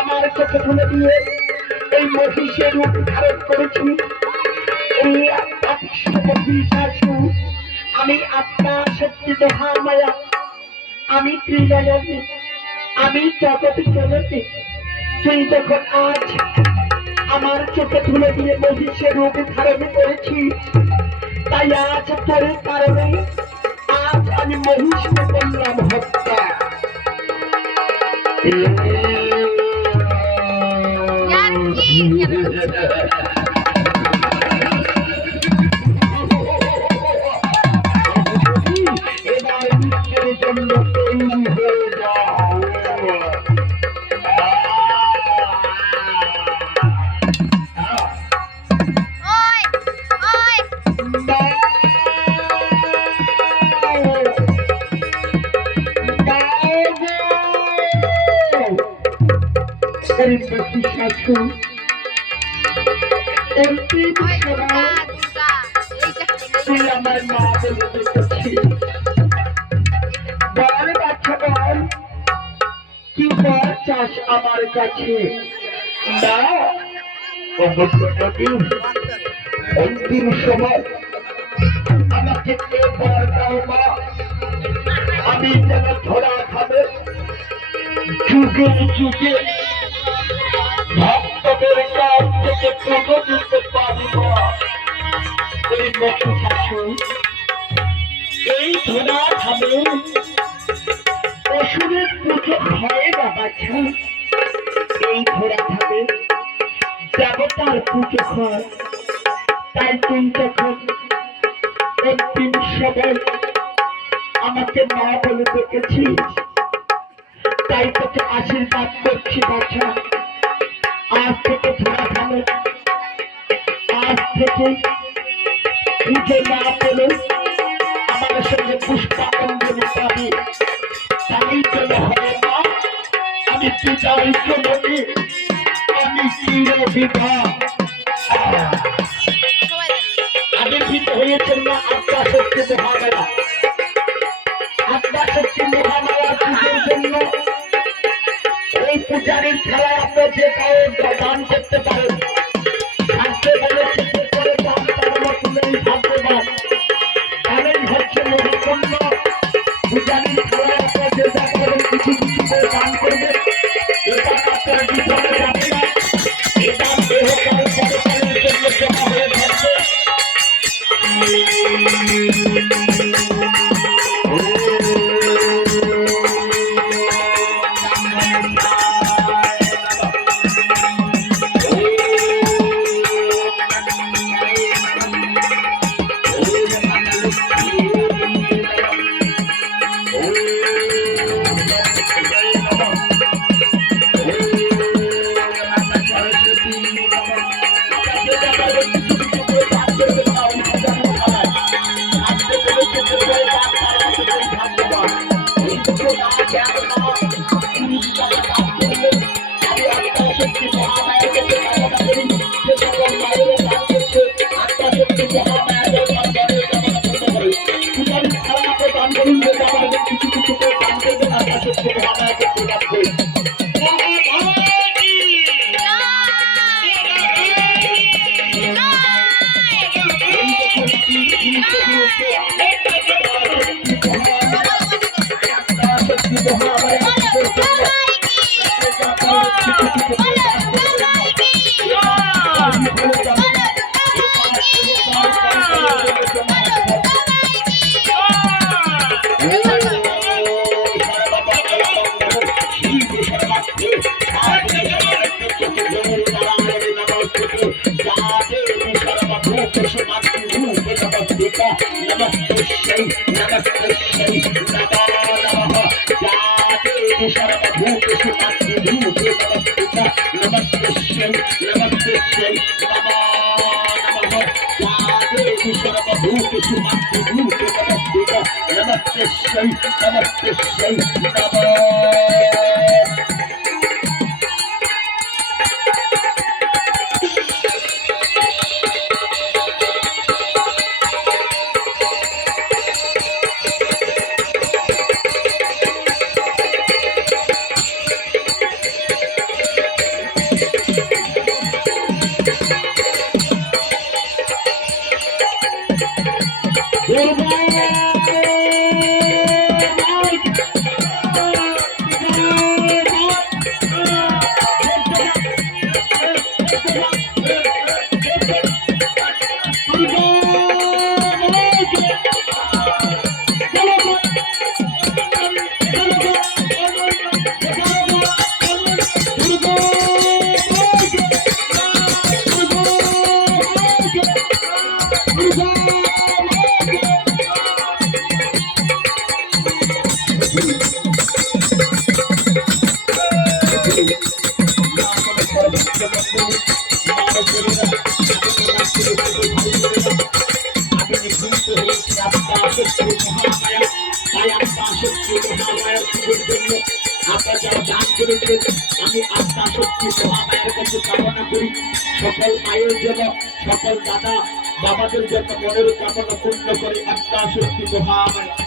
আমার চোখে তুলে দিয়ে এই মহিষের রূপ ধারণ করেছি। আমি আত্মা শক্তি মহামায়া, আমি ত্রিনয়নী, আমি জগৎ জননী। তুই যখন আজ আমার চোখে তুলে দিয়ে মহিষের রূপ ধারণ করেছি, তাই আজ তোর কারণে আজ আমি মহিষকে বললাম হত্যা। এবার মৃত্যুর জন্য তৈরি হয়ে যাও। আমার মা বলে বাচ্চা বল কি কর চাস আমার কাছে না। অন্তিম সময় আমাকে বর দাও মা, আমি যেন ধরা খাবে যুগে যুগে ভক্তদের কাছ থেকে পুজো দিতে পারি না। এই ধরা খাবে অসুরের পুজো হয় না বাছা, এই ধরা খাবে দেবতার পুজো হয়। তাই তুই যখন অন্তিম সময় আমাকে মা বলে দেখেছিস, তাই তোকে আশীর্বাদ করছি বাছা। আজ থেকে ধরা খাবে, আজ থেকে পুজো না পেলে আমার সঙ্গে পুষ্পাঞ্জলি পাবি। তাই যেন হয় না আমি বিদায় চলি, আমি চির বিবাহ। আবির্ভূত হয়েছেন না আত্মা শক্তি মহামায়া। আত্মা শক্তি মহামায়া পুজোর জন্য এই পূজারীর খেলায় আপনার যে কাউ দান করতে পারেন। থাকতে বলে করে দান করানো তুলেই ভাগ্যবান। তাহলেই হচ্ছে মহাপূর্ণ পূজারীর খেলায় আপনার যে যা করেন কিছু কিছু করে দান করবে। এটা আপনার জীবনে যাবে না, এটা দেহকাল পরকালের জন্য জমা হয়ে থাকবে। नमस्तस्यै नमस्तस्यै नमो नमः जाते सर्वभूतेषु मातृभूते नमस्कृता नमस्तस्यै नमस्तस्यै नमो नमः जाते सर्वभूतेषु मातृभूते नमस्कृता नमस्तस्यै नमस्तस्यै नमो আমি আত্মা শক্তি মহামায়ের কাছে কামনা করি সকল মায়ের জন্য সকল দাদা বাবাদের জন্য মনের কামনা পূর্ণ করে আত্মা শক্তি মহামায়া